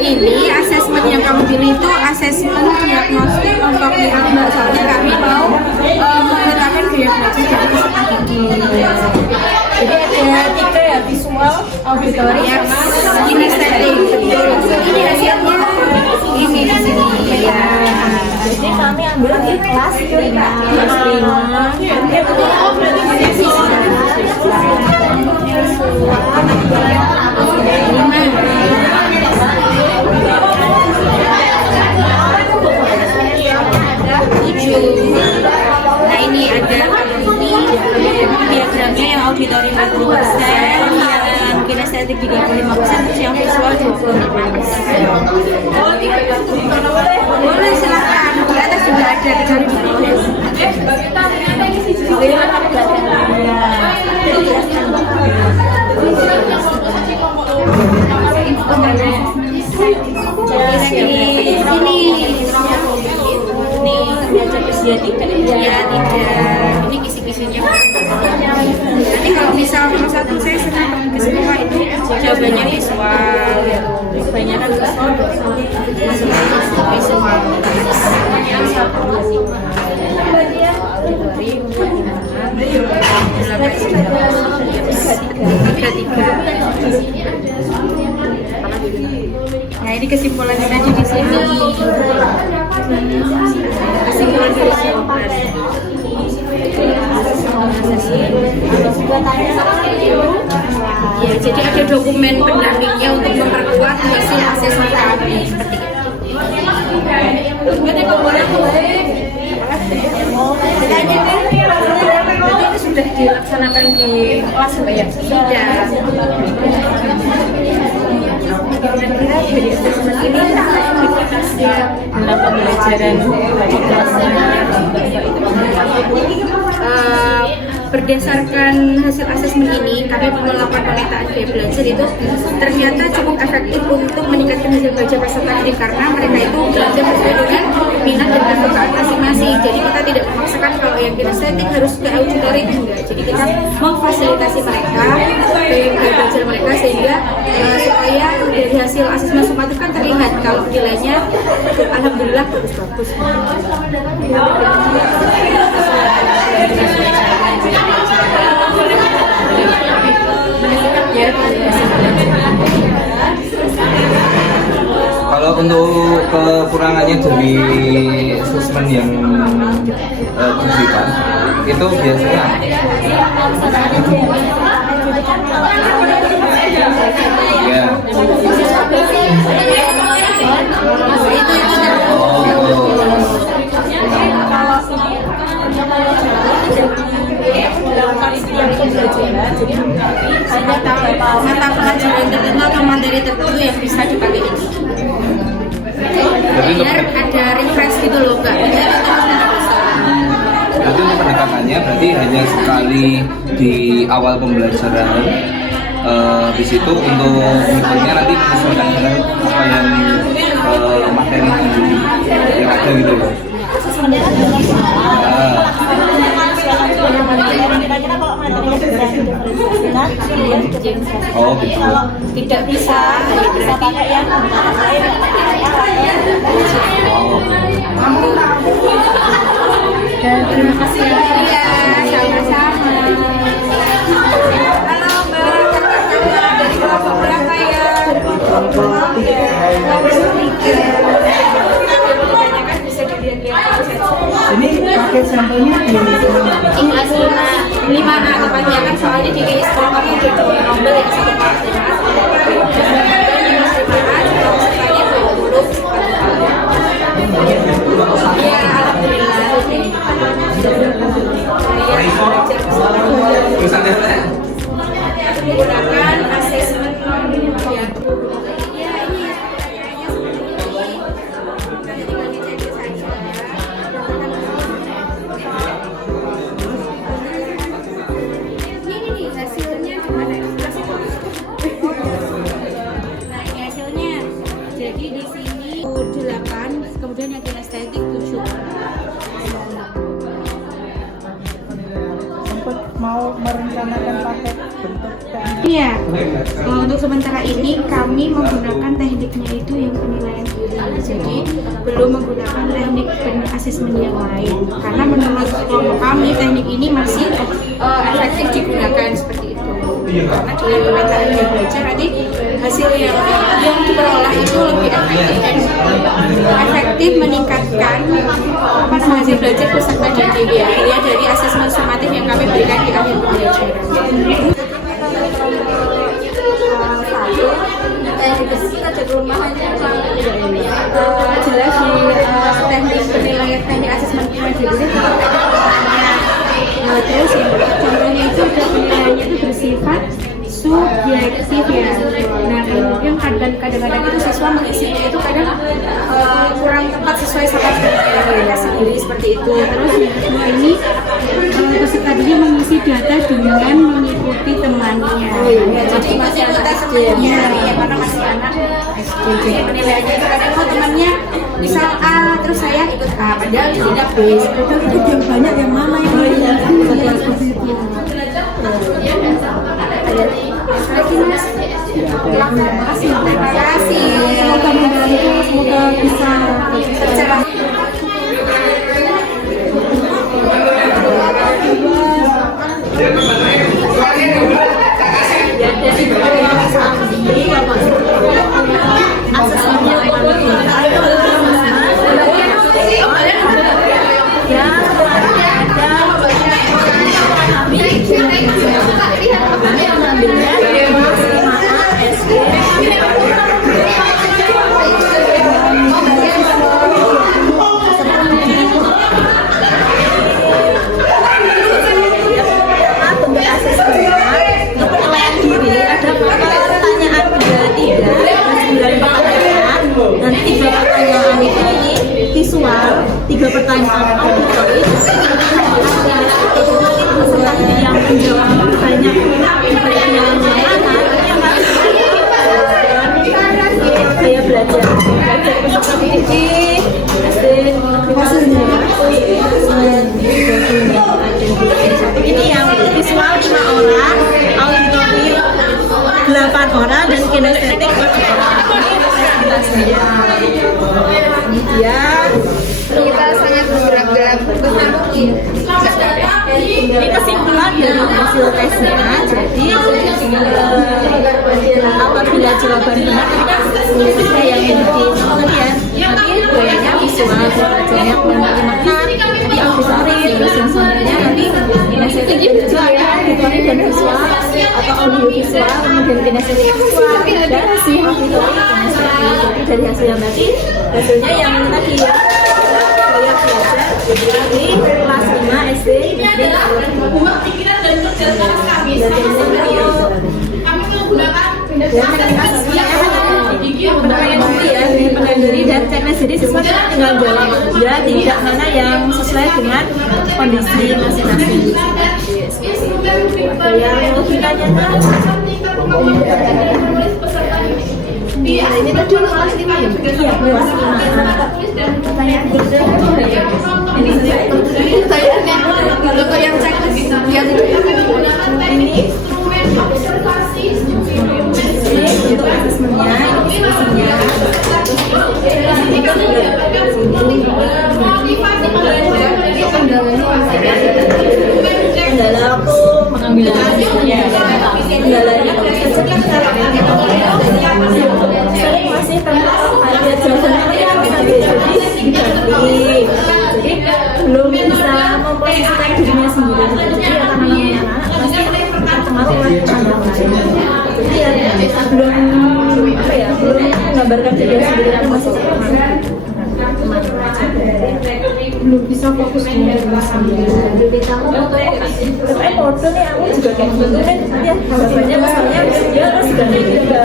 Ini asesmen yang kamu pilih itu asesmen diagnostik untuk Mbak, soalnya kami mau menggunakan gaya belajar dari peserta didik. Jadi ada 3 ya, visual, auditory, kinestetik. Ini hasilnya ini di sini ya. Jadi kami ambil di kelas 5. Nah ini ada ini diagramnya yang auditori 40%, yang kinestetik 35%, terus yang visual 25%. Boleh silakan, di atas juga ada dari ini kisi-kisinya. Nanti kalau misal nomor 1 saya senang ke semua itu jawabannya visual, kebanyakan visual. Nah ini kesimpulannya aja di sini. Kesimpulan dari ya, jadi ada dokumen pendampingnya untuk memperkuat hasil asesmen kami seperti itu. Sudah dilaksanakan di kelas ya? Tidak. Kira-kira dari asesmen ini dalam pembelajaran berdasarkan hasil asesmen ini, kami melakukan pemetaan gaya belajar itu ternyata cukup efektif untuk meningkatkan hasil belajar peserta didik karena mereka itu belajar sesuai dengan minat dan kesukaan masing-masing. Jadi kita tidak memaksakan kalau yang kinestetik harus ke auditory, enggak. Jadi kita memfasilitasi mereka gaya belajar mereka sehingga supaya dari hasil asesmen sumatif kan terlihat kalau nilainya alhamdulillah bagus-bagus. Kalau untuk kekurangannya dari asesmen yang diberikan itu biasanya ya. Mata pelajaran tertentu atau materi tertentu yang bisa dipakai ini. Biar ada refresh gitu loh, Kak. Berarti untuk pendekatannya berarti hanya sekali di awal pembelajaran, di situ untuk berikutnya nanti menyesuaikan dengan apa yang materi yang ada gitu loh. Oh gitu. Kalau tidak bisa pakai yang lain. Dan terima kasih ya, sama-sama. Halo Mbak, dari kelompok berapa ya? Ini paket sampelnya di Kelas 5A tepatnya kan soalnya di sekolah kami udah di Nobel ya satu kelas 5A. Iya, alhamdulillah. Menggunakan asesmen ya. Kemudian yang kinestetik 7. sempat mau merencanakan paket bentuk Iya, untuk sementara ini kami menggunakan tekniknya itu yang penilaian diri, jadi belum menggunakan teknik asesmen yang lain. Karena menurut kelompok kami teknik ini masih efektif digunakan seperti itu. Karena dengan pemetaan dia belajar nanti hasil yang diperoleh itu lebih efektif dan efektif meningkatkan hasil belajar peserta didik ya dari asesmen sumatif yang kami berikan di akhir pembelajaran. Jelas di teknik penilaian teknik asesmen mandiri terus contohnya itu penilaiannya itu bersifat subjektif ya. Nah kemudian kadang-kadang itu siswa mengisinya itu kadang kurang tepat sesuai sama mereka sendiri seperti itu. Terus yang kedua ini peserta didik mengisi data dengan mengikuti temannya. Ya, jadi masih anggota temannya ya karena masih anak SD. Jadi penilaiannya itu kadang temannya misal A terus saya ikut A padahal tidak B. Yang banyak yang mana yang Terima kasih. Semoga membantu, semoga bisa Cerah. Nanti 3 pertanyaan ini visual, 3 pertanyaan auditoris. Nanti yang menjawab banyak saya belajar hasilnya. Ini yang visual 5 orang, auditori 8 orang, dan kinestetik 4 orang. Kemudian Kita sangat bergerak-gerak ini kesimpulan dari hasil tesnya. Jadi apabila jawaban benar kita yang diinginkan ya, nanti gayanya visual, belajarnya mengenal, nanti auditori, terus yang selanjutnya nanti kinestetik itu ada auditori dan visual atau audio visual, kemudian kinestetik visual dan si auditori kinestetik. Jadi dari hasil yang tadi, hasilnya yang tadi ya saya belajar di kelas 5 SD di pendiri dan teknis. Jadi siswa tinggal jawab ya tidak mana yang sesuai dengan kondisi masing-masing. Yang logikanya ini tadi kelas 5 ya? Iya, kelas 5. Pertanyaan untuk yang checklist yang ini untuk asesmennya, diskusinya. Kendala aku mengambil kendalanya sering masih ada jawabannya jadi belum bisa memposisikan dirinya sendiri. Jadi anak-anak pasti terpengaruh oleh pandangan. Jadi ya belum menggambarkan diri sendiri, aku masih terpengaruh. Belum bisa fokus dengan diri sendiri. Tapi foto nih aku juga kayak gitu kan ya, harapannya misalnya dia harus ganti juga.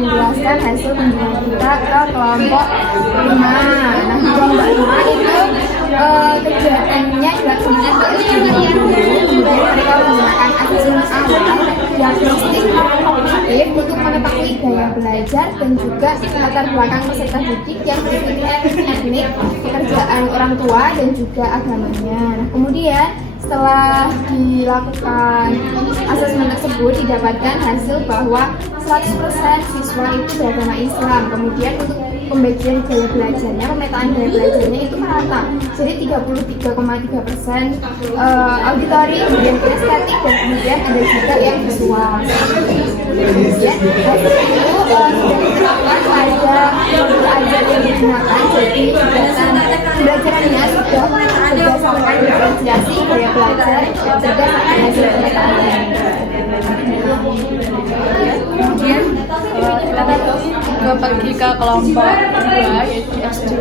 menjelaskan hasil kunjungan kita ke kelompok 5. Nah, di kelompok 5 itu kegiatannya dilaksanakan di SD dulu. Kemudian mereka menggunakan asesmen awal, diagnostik kognitif untuk mengetahui gaya belajar dan juga latar belakang peserta didik yang berikutnya etnik, pekerjaan orang tua dan juga agamanya. Nah, kemudian setelah dilakukan asesmen tersebut didapatkan hasil bahwa 100% siswa itu beragama Islam. Kemudian untuk pembagian gaya belajarnya, pemetaan gaya belajarnya itu merata. Jadi 33,3% auditori, kemudian estetik, dan kemudian ada juga yang visual. Kemudian hasil itu sudah diterapkan pada modul ajar yang digunakan. Jadi belajarannya sudah berdasarkan diferensiasi gaya belajar berdasarkan hasil pemetaan. Kemudian kita juga pergi ke kelompok 2 yaitu SD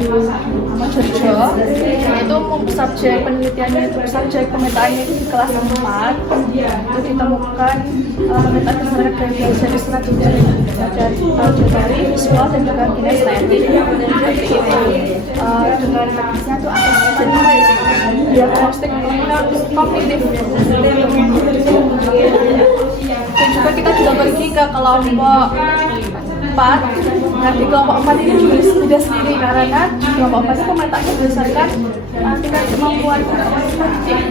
Mojorejo. Itu subjek penelitiannya itu subjek pemetaannya itu di kelas 4. Itu ditemukan pemetaan terhadap gaya belajar strategi dari visual dan juga kinestetik. Dengan teknisnya itu asesmen diagnostik kognitif. Dan juga kita juga pergi ke kelompok 4. Nah, di kelompok 4 ini juga tidak sendiri karena di kelompok 4 itu pemetaannya berdasarkan tingkat kemampuan kognitif.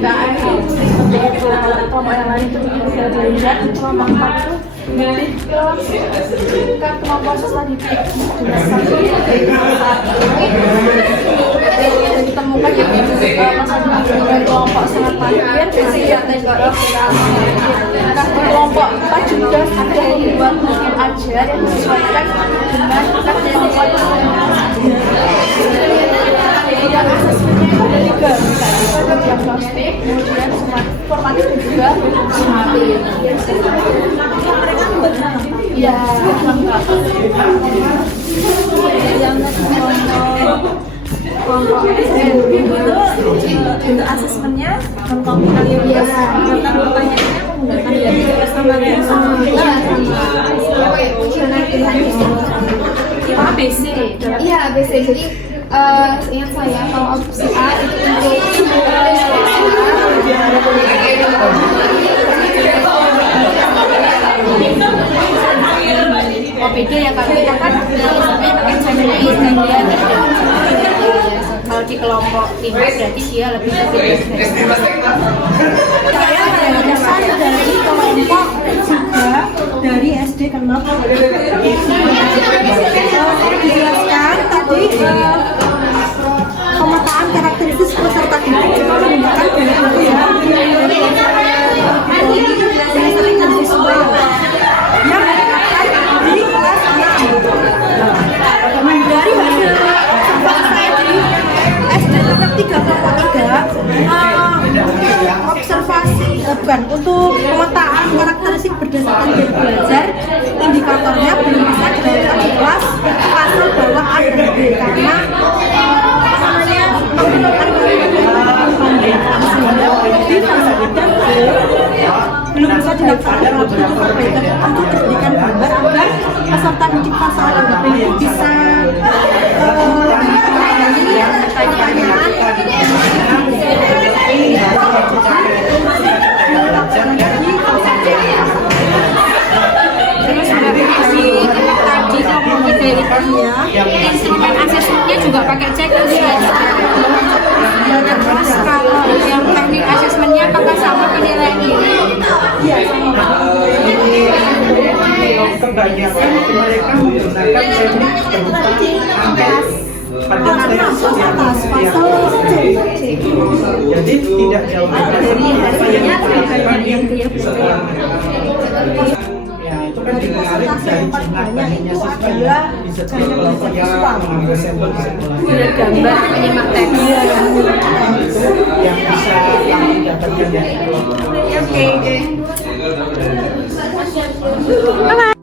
Kelompok yang lain itu gaya belajar, kelompok 4 itu lebih ke tingkat kemampuan siswa didik. Ditemukan masalah dengan kelompok sangat parkir, kelompok 4 juga sudah membuat modul ajar yang disesuaikan dengan tingkat kemampuan yang asesmennya itu ada 3, misalnya diagnostik, kemudian formatif dan juga sumatif. Ya, kelompok untuk asesmennya kelompok yang biasa menggunakan pertanyaannya menggunakan sama ABC. Iya, ABC. Jadi ingat saya kalau opsi A itu untuk OPD ya, kalau kita kan biasanya pakai Chinese dan dia kalau di kelompok 5 berarti dia lebih ke business. Saya berasal dari kelompok 3 dari SD Kenok. Dijelaskan tadi pemetaan karakteristik peserta didik itu menggunakan gaya belajar kinestetik dan visual yang diterapkan di kelas 6. Dari hasil saya di SD Kenok 3 kelompok 3 observasi bukan untuk pemetaan karakteristik berdasarkan gaya belajar, indikatornya belum bisa ditemukan di kelas fase bawah A dan B karena penggunaan di fase A dan B belum bisa dilaksanakan untuk perbaikan untuk diberikan gambar agar peserta didik fase A dan B itu bisa instrumen asesmennya juga pakai checklist ya. Terus kalau yang teknik asesmennya apakah sama penilaian ini? Kebanyakan mereka menggunakan teknik pada jadi tidak jauh dari hasilnya ya itu kan ditarik dari jumlah banyaknya siswa yang bisa kelompoknya mengambil sampel di sekolah. Lihat gambar menyimak teks yang bisa didapatkan dari kelompok. Oke.